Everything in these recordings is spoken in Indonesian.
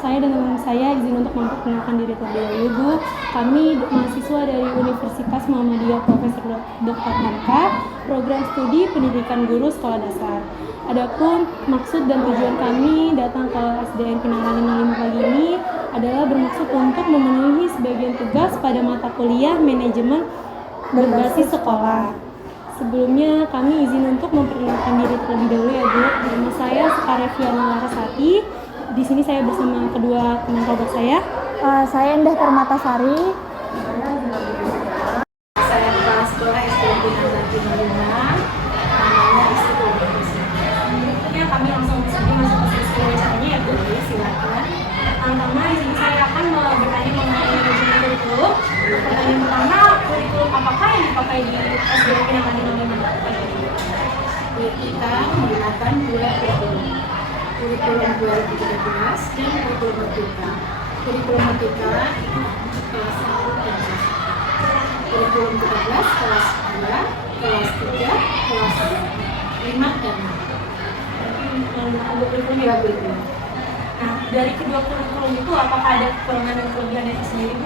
saya dan teman saya izin untuk memperkenalkan diri terlebih dahulu, Bu. Kami mahasiswa dari Universitas Muhammadiyah Profesor Dr. Hamka, program studi pendidikan guru sekolah dasar. Adapun maksud dan tujuan kami datang ke SDN Pinang Ranti 05 pagi ini adalah bermaksud untuk memenuhi sebagian tugas pada mata kuliah manajemen berbasis sekolah. Sebelumnya kami izin untuk memperkenalkan diri terlebih dahulu ya, Bu. Nama saya Sekareviana Larasati. Di sini saya bersama kedua teman kelompok saya. Saya Endah Permatasari. Saya kepala sekolah SDN Pinang Ranti 05. Namanya Istiqomah. Berikutnya kami langsung masuk ke sesi wawancaranya ya, Bu. Silakan. Pertama di sini saya akan bertanya mengenai manajemen kurikulum. Pertanyaan pertama, kurikulum apakah yang dipakai di SDN Pinang Ranti 05? Kita menggunakan dua kurikulum 2013 dan kurikulum Merdeka. Kurikulum Merdeka itu kelas 1 dan kelas 2. Kurikulum 13 kelas 2, kelas 3, kelas 5 dan 6. Ya, betul. Nah, dari kedua kurikulum itu apakah ada kekurangan dan kelebihan yang tersendiri, Bu?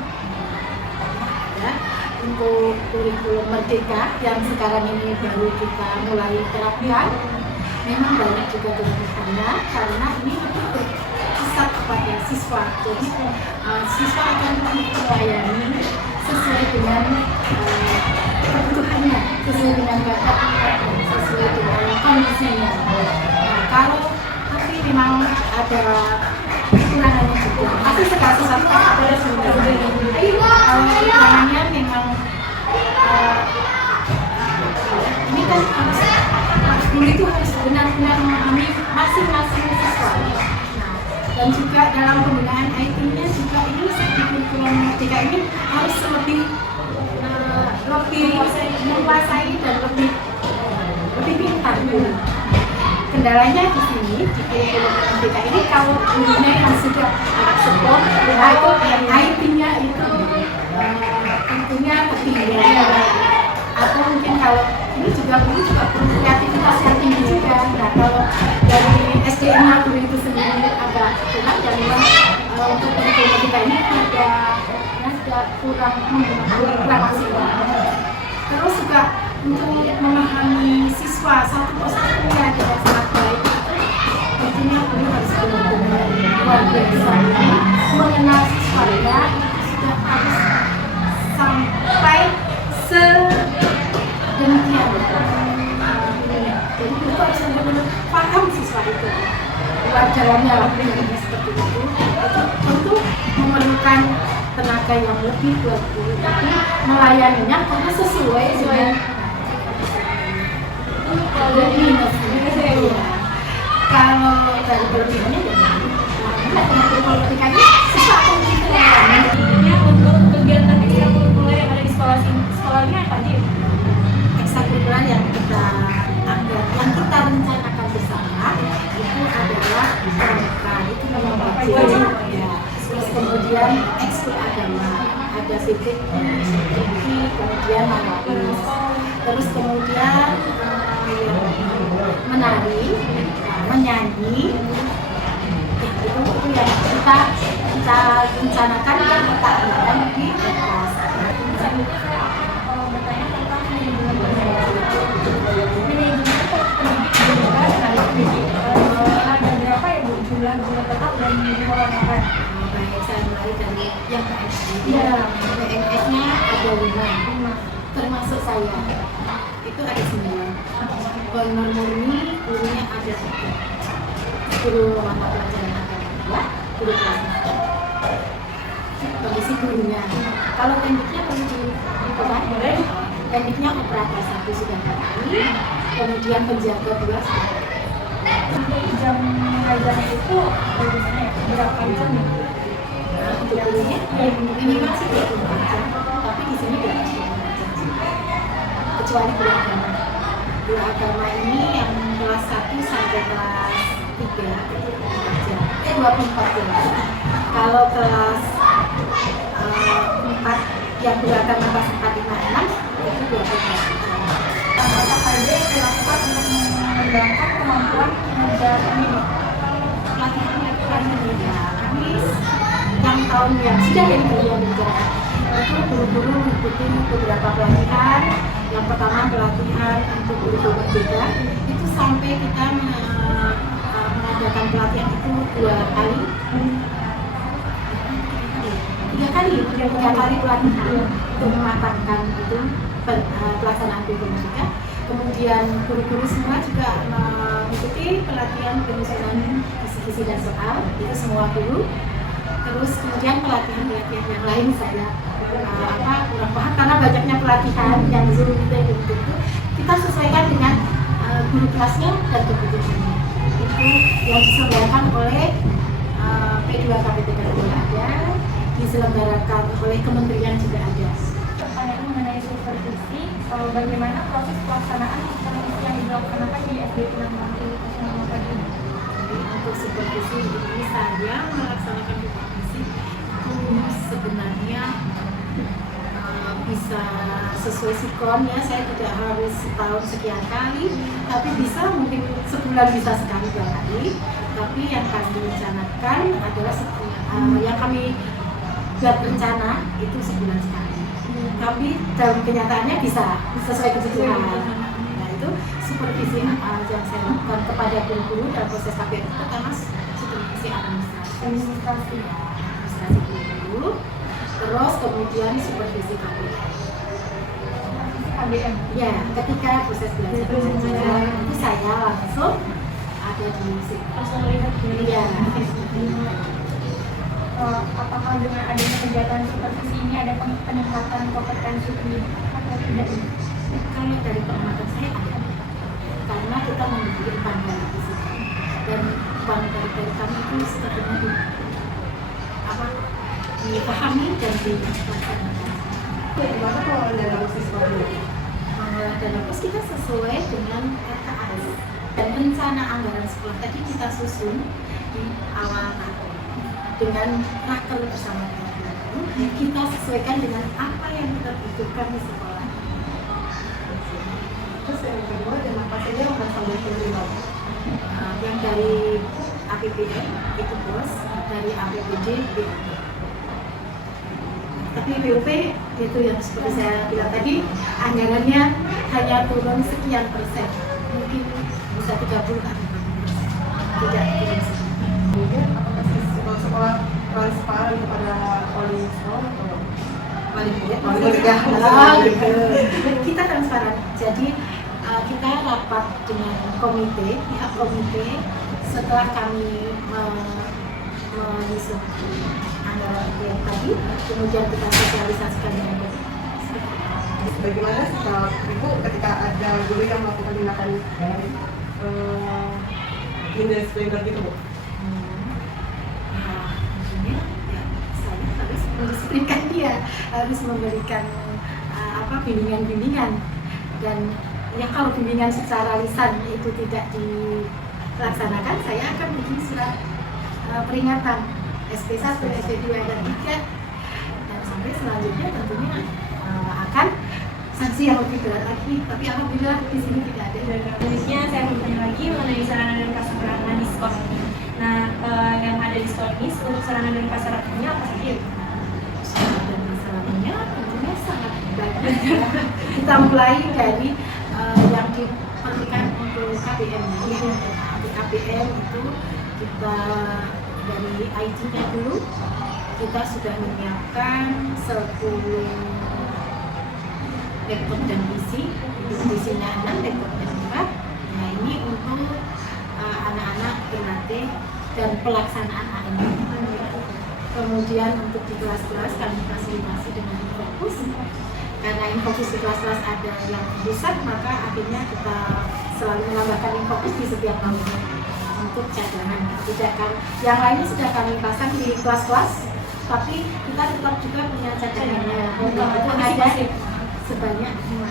Ya, untuk kurikulum Merdeka yang sekarang ini baru kita mulai terapkan, memang banyak juga kelebihannya karena ini lebih berpusat kepada siswa. Jadi siswa akan melayani sesuai dengan kebutuhannya, sesuai dengan bakatnya, sesuai dengan kondisinya. Nah, kalau tapi memang ada kekurangannya juga. Masih satu ada sebenarnya. Kalau kekurangannya memang ini kan guru itu harus benar-benar memahami masing-masing siswa. Nah, dan juga dalam penggunaan IT-nya juga ini seperti kurikulum Merdeka ini harus lebih menguasai dan lebih pintar. Kendalanya di sini di kurikulum Merdeka ini kalau gurunya yang sudah support, itu IT-nya itu tentunya ketinggian. Atau mungkin kalau ini juga guru juga perlu kreativitas yang tinggi juga. Nah, kalau dari SDM-nya guru itu sendiri agak kurang dan memang untuk kurikulum kita ini ada kurang maksimal. Terus juga untuk memahami siswa satu persatunya dengan sangat baik, tentunya guru harus benar-benar luar biasa mengenal siswanya, itu sudah harus sampai sedemikian. Jadi guru harus benar-benar paham siswa itu. Luar jalannya seperti itu tentu memerlukan tenaga yang lebih buat guru, tapi melayaninya karena sesuai dengan dari minusnya. Kalau dari kelebihannya ya teman-teman ketikanya siswa akan dilayani. Untuk kegiatan ekstrakurikuler yang ada di sekolah ini apa aja? Ekstrakurikuler yang kita rencanakan bersama itu adalah pramuka, itu memang wajib ya. Terus kemudian ekskul agama, ada fisik, kemudian manapis, terus kemudian menari, menyanyi, itu yang kita rencanakan dan kita adakan di kelas. Ada berapa ya, Bu? Jumlah tetap dan jumlah apa? Baik, saya mulai dari yang PNS. Iya. PNS-nya ada 5, termasuk saya. Itu ada 9. Honor murni gurunya ada 3. Guru mata pelajaran agama 2, guru kelas 4. Kondisi gurunya. Kalau pendiknya perlu diperhatikan. Pendiknya operator 1 sudah kami, kemudian penjaga 2 sudah. Jam mengajarnya itu berapa jam ya? Untuk gurunya minimal sih 24 jam, tapi di sini tidak harus 24 jam. Kecuali guru agama. Guru agama ini yang kelas 1 sampai kelas 3 itu 24 jam. Kalau kelas 4 yang guru agama kelas 4, 5, 6 itu 24 jam. Apa saja yang dilakukan untuk mengembangkan kemampuan mengajar ini? Pelatihan tahun yang sudah ini yang dibicarakan itu guru-guru mengikuti beberapa pelatihan. Yang pertama pelatihan untuk guru-guru berbeda itu sampai kita mengadakan pelatihan itu 2 kali, 3 kali pelatihan untuk mematangkan itu pelaksanaan bibliotika. Kemudian guru-guru semua juga mengikuti pelatihan penyusunan kisi-kisi dan soal, itu semua guru. Terus kemudian pelatihan-pelatihan yang lain saya kurang paham karena banyaknya pelatihan yang Zoom itu kita sesuaikan dengan guru kelasnya dan kebutuhannya. Itu yang diselenggarakan oleh P2KPTK juga ada, diselenggarakan oleh kementerian juga ada. Pertanyaan mengenai supervisi, bagaimana proses pelaksanaan supervisi yang dilaksanakan di SD Pinangmanti Kasunanan Pagi? Untuk supervisi ini saya melaksanakan supervisi itu sebenarnya bisa sesuai sikon ya, saya tidak harus setahun sekian kali, tapi bisa mungkin sebulan bisa sekali 2 kali. Tapi yang kami rencanakan adalah yang kami buat rencana itu sebulan sekali. Tapi dalam kenyataannya bisa sesuai kebutuhan. Nah itu supervisi yang saya lakukan kepada guru-guru dalam proses KPM pertama supervisi administrasi guru, terus kemudian supervisi KPM. Ya, ketika proses belajar mengajar itu saya langsung ada di situ. Langsung melihat Iya. Apakah dengan adanya kegiatan supervisi ini ada peningkatan kompetensi pendidik atau tidak? Kalau dari pengamatan saya ada, karena kita memiliki pandangan di situ dan pandangan dari kami itu sebenarnya dipahami dan dilaksanakan. Bagaimana pengelolaan dana siswa dulu? Pengelolaan dana pos kita sesuai dengan RKAS dan rencana anggaran sekolah tadi kita susun di awal tahun dengan raker bersama teman-teman. Kita sesuaikan dengan apa yang kita butuhkan di sekolah. Terus yang kedua, dana apa saja yang akan sampai penerima? Yang dari APBN itu bos, dari APBD BUP. Tapi BUP itu yang seperti saya bilang tadi, anggarannya hanya turun sekian persen, mungkin bisa 30 atau 40%. Tidak turun sekian. Kemudian apakah sekolah transparan kepada wali sekolah atau Wali murid? Wali murid, ya. Gitu. Kita transparan. Jadi kita rapat dengan pihak komite setelah kami menyusun anggaran yang tadi, kemudian kita sosialisasikan dengan bagaimana sikap Ibu ketika ada guru yang melakukan tindakan indisipliner gitu, Bu? Maksudnya ya, saya harus mendisiplinkan dia, harus memberikan bimbingan-bimbingan, dan ya kalau bimbingan secara lisan itu tidak dilaksanakan, saya akan bikin surat peringatan SP1, SP2 dan 3, dan sampai selanjutnya tentunya akan sanksi yang lebih berat lagi. Tapi apabila di sini tidak ada. Selanjutnya saya mau bertanya lagi mengenai sarana dan prasarana di sekolah ini. Nah, yang ada di sekolah ini untuk sarana dan prasarananya apa saja? Dan masalahnya tentunya sangat banyak. Kita mulai dari yang diperlukan untuk KPM. Di KPM itu kita dari IT-nya dulu kita sudah menyiapkan 10 laptop dan PC. PC-nya 6, laptop dan 4. Nah ini untuk anak-anak berlatih dan pelaksanaan AMD. Kemudian untuk di kelas-kelas kami fasilitasi dengan Infocus. Karena Infocus di kelas-kelas ada yang rusak, maka akhirnya kita selalu menambahkan Infocus di setiap tahunnya untuk cadangan. Tidak kan, yang lainnya sudah kami pasang di kelas-kelas, tapi kita tetap juga punya cadangannya. Untuk itu ada sebanyak 5.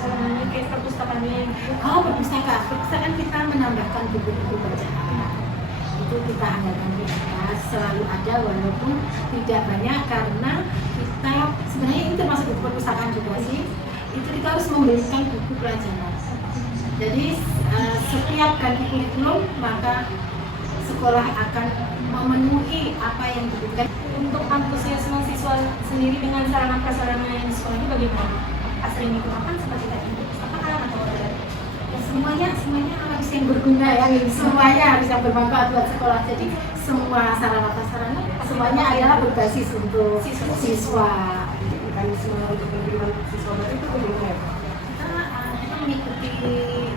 Sarananya kayak perpustakaannya. Oh, perpustakaan kita menambahkan buku-buku bacaan. Itu kita anggarkan kita selalu ada walaupun tidak banyak, karena kita sebenarnya ini termasuk buku perpustakaan juga sih. Itu kita harus memberikan buku pelajaran. Jadi setiap ganti kurikulum maka sekolah akan memenuhi apa yang dibutuhkan. Untuk antusiasme siswa sendiri dengan sarana prasarana yang di sekolah ini bagaimana? Apakah sering digunakan seperti tadi? Apakah atau tidak? Ya, semuanya harus yang berguna ya, semuanya harus yang bermanfaat buat sekolah. Jadi semua sarana prasarana semuanya adalah berbasis untuk siswa. Mekanisme untuk penerimaan siswa baru itu bagaimana? Kita mengikuti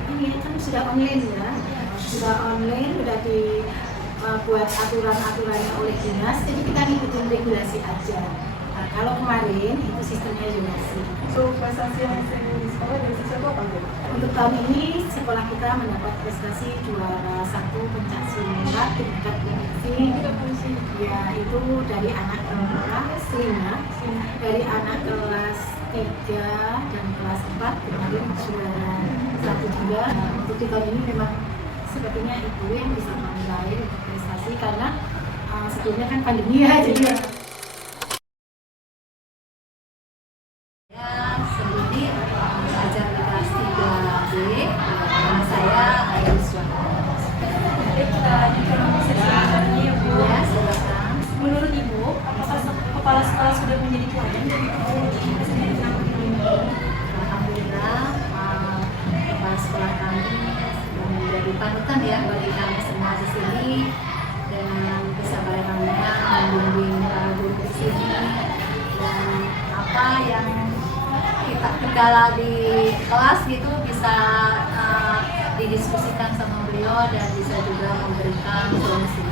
ini kan sudah online ya, sudah online, sudah dibuat aturan-aturannya oleh dinas, jadi kita ngikutin regulasi aja. Nah, kalau kemarin itu sistemnya zonasi. So, prestasi yang sering di sekolah dari siswa itu apa gitu? Untuk tahun ini sekolah kita mendapat prestasi juara 1 pencak silat tingkat provinsi. Ya, itu dari anak kelas 5, dari anak kelas 3 dan kelas 4 kemarin juara 1 juga. Nah, untuk di tahun ini memang sepertinya ibu yang bisa menilai untuk prestasi karena sebelumnya kan pandemi ya, jadi sendiri belajar di kelas 3B. Nama saya Aisyah. Oke, kita lanjutkan sesi selanjutnya ya Bu. Ya, silakan. Menurut Ibu, apakah kepala sekolah sudah menjadi teladan dari Ibu sendiri Alhamdulillah, kepala sekolah kami sudah menjadi panutan ya bagi kami semua di sini, dengan kesabarannya membimbing para guru di sini, dan apa yang kita kendala di kelas gitu bisa didiskusikan sama beliau dan bisa juga memberikan solusi.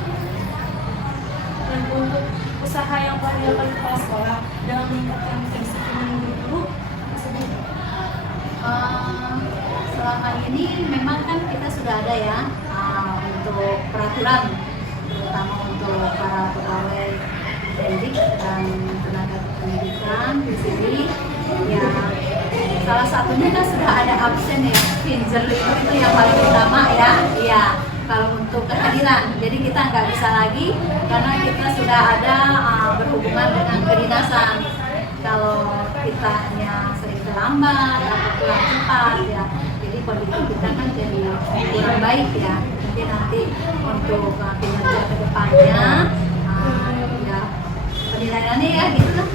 Dan untuk usaha yang telah dilakukan kepala sekolah dalam meningkatkan kedisiplinan guru tersebut. Selama ini memang kan kita sudah ada ya untuk peraturan, terutama untuk para pegawai pendidik dan tenaga pendidikan di sini. Ya, salah satunya kan sudah ada absen ya, pinjer itu yang paling utama ya. Iya, kalau untuk kehadiran, jadi kita nggak bisa lagi karena kita sudah ada berhubungan dengan kedinasan. Kalau kitanya sering terlambat atau kurang cepat ya, jadi kondisi kita kan jadi kurang baik ya. Mungkin nanti untuk kinerja kedepannya ya penilaiannya ya gitu lah,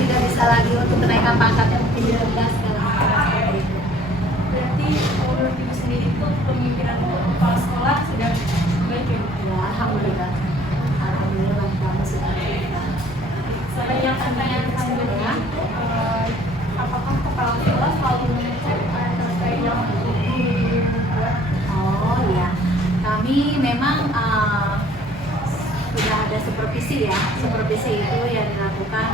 tidak bisa lagi untuk kenaikan pangkatnya mungkin direndah segala macam seperti itu. Berarti menurut Ibu sendiri itu pemimpinan kepala sekolah sudah baik ya? Ya, alhamdulillah. Alhamdulillah bagi kami sudah baik. Selain yang pertanyaan selanjutnya, apakah kepala sekolah selalu mengecek terkait yang Oh ya, kami memang sudah ada supervisi ya. Supervisi itu yang dilakukan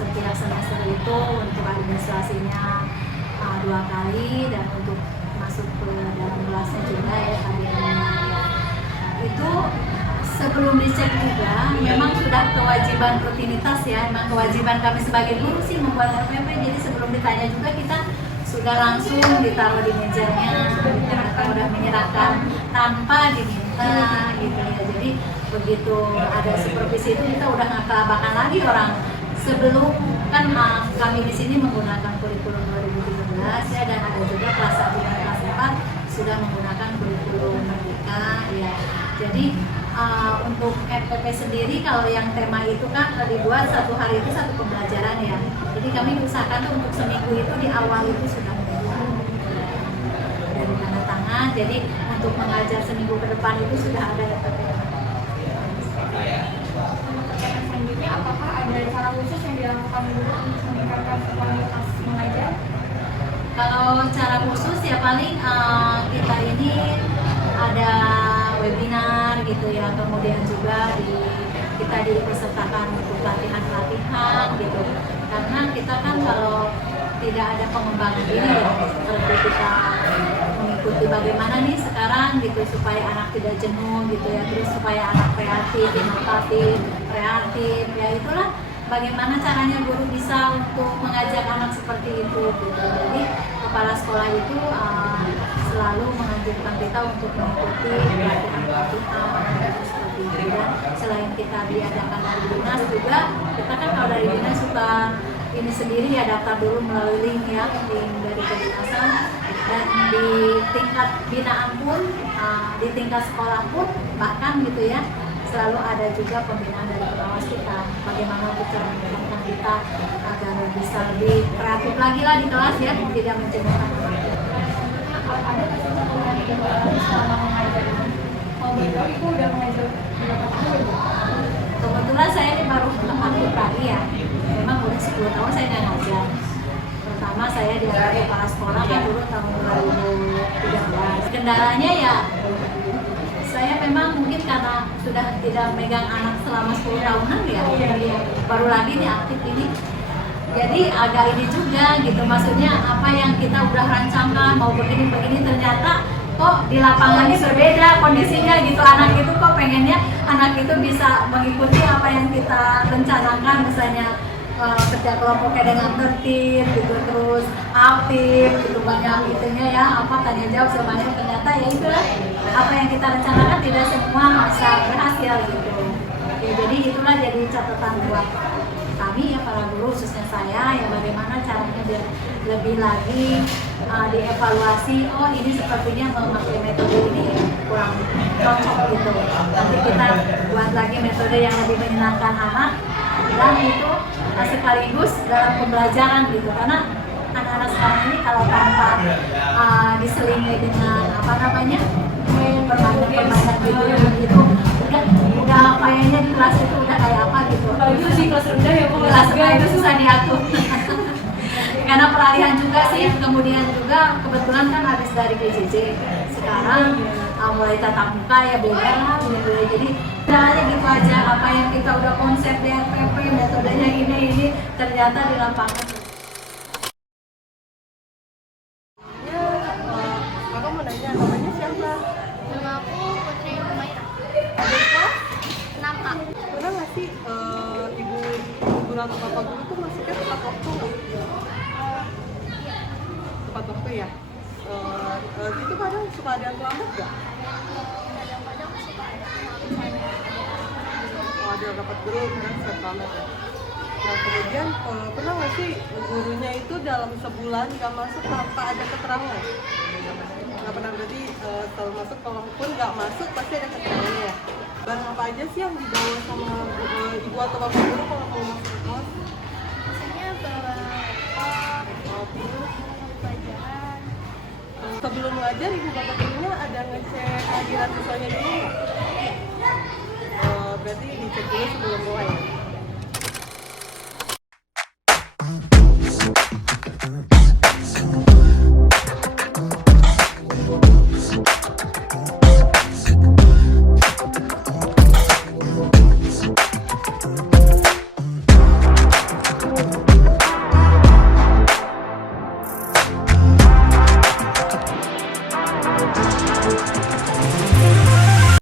setiap semester itu untuk administrasinya 2 kali, dan untuk masuk ke dalam kelasnya juga ya itu sebelum dicek juga memang sudah kewajiban rutinitas ya, memang kewajiban kami sebagai guru sih membuat RPP. Jadi sebelum ditanya juga kita sudah langsung ditaruh di mejanya, kita udah menyerahkan tanpa diminta gitu ya. Jadi begitu ada supervisi itu kita udah nggak kelabakan lagi orang. Sebelum kan kami di sini menggunakan kurikulum 2017 ya, dan ada juga kelas 1 dan kelas 4 sudah menggunakan kurikulum Merdeka ya. Jadi untuk RPP sendiri kalau yang tema itu kan dibuat 1 hari itu 1 pembelajaran ya. Jadi kami usahakan tuh untuk seminggu itu di awal itu sudah dari tanda tangan. Jadi untuk mengajar seminggu ke depan itu sudah ada RPP. pertanyaan selanjutnya, apakah ada cara khusus yang dilakukan guru untuk meningkatkan kualitas mengajar? Kalau cara khusus ya paling kita ini ada webinar gitu ya, kemudian juga kita dipesertakan untuk latihan-latihan gitu. Karena kita kan kalau tidak ada pengembangan ini ya, seperti kita mengikuti bagaimana nih sekarang gitu supaya anak tidak jenuh gitu ya, terus supaya anak kreatif, inovatif, kreatif ya, itulah bagaimana caranya guru bisa untuk mengajak anak seperti itu gitu. Jadi kepala sekolah itu selalu menganjurkan kita untuk mengikuti pelatihan seperti itu. Dan selain kita diadakan dari dinas juga, kita kan kalau dari dinas suka ini sendiri ya, daftar dulu melalui link ya, link dari kedinasan. dan di tingkat binaan pun, di tingkat sekolah pun bahkan gitu ya, selalu ada juga pembinaan dari pengawas kita, bagaimana cara mengingatkan kita agar bisa lebih kreatif lagi lah di kelas ya, tidak mencemoohkan anak. Ada selama mengajar ini? Mau beritahu Ibu udah mengajar berapa tahun? Kebetulan saya ini baru aktif lagi ya, memang udah 10 tahun saya nggak ngajar. Pertama saya diangkat kepala sekolah kan dulu tahun 2013. Kendalanya ya, saya memang mungkin karena sudah tidak megang anak selama 10 tahunan ya, jadi baru lagi nih aktif ini. Jadi agak ini juga gitu, maksudnya apa yang kita udah rancangkan mau begini-begini ternyata kok di lapangannya berbeda kondisinya gitu. Anak itu kok pengennya anak itu bisa mengikuti apa yang kita rencanakan, misalnya kerja kelompoknya dengan tertib gitu, terus aktif gitu, banyak itunya ya, apa tanya jawab semuanya. Ternyata ya itulah apa yang kita rencanakan tidak semua bisa berhasil gitu ya. Jadi itulah jadi catatan buat kami ya, para guru khususnya saya ya, bagaimana caranya biar lebih lagi dievaluasi, oh ini sepertinya memakai metode ini kurang cocok gitu, nanti kita buat lagi metode yang lebih menyenangkan anak dan itu sekaligus dalam pembelajaran gitu. Karena anak-anak sekarang ini kalau tanpa diselingi dengan apa namanya permainan gitu udah kayaknya di kelas itu udah kayak apa gitu. Itu sih kelas rendah ya, kelas rendah itu susah diatur. Karena peralihan juga sih, kemudian juga kebetulan kan habis dari PJJ sekarang mulai tatap muka ya, beda lah beda. Jadi caranya gitu aja, apa yang kita udah konsep di RPP metodenya ini ternyata di lapangan. Kakak mau nanya, namanya siapa? Nama aku Putri Humaira. Kenapa? Pernah nggak sih ibu guru atau bapak guru tuh masuknya tepat waktu nggak? Tepat waktu ya? Gitu kadang suka ada yang terlambat nggak? Kadang-kadang suka ada misalnya Oh, ada rapat guru kadang suka terlambat ya? Nah kemudian pernah nggak sih gurunya itu dalam sebulan nggak masuk tanpa ada keterangan? Nggak pernah, berarti selalu masuk, kalaupun nggak masuk pasti ada keterangannya ya? Barang apa aja sih yang dibawa sama ibu atau bapak guru kalau mau masuk ke kelas? biasanya bawa laptop, terus pelajaran. Sebelum mengajar ibu bapak gurunya ada ngecek kehadiran siswanya dulu nggak? Berarti dicek dulu sebelum mulai ya?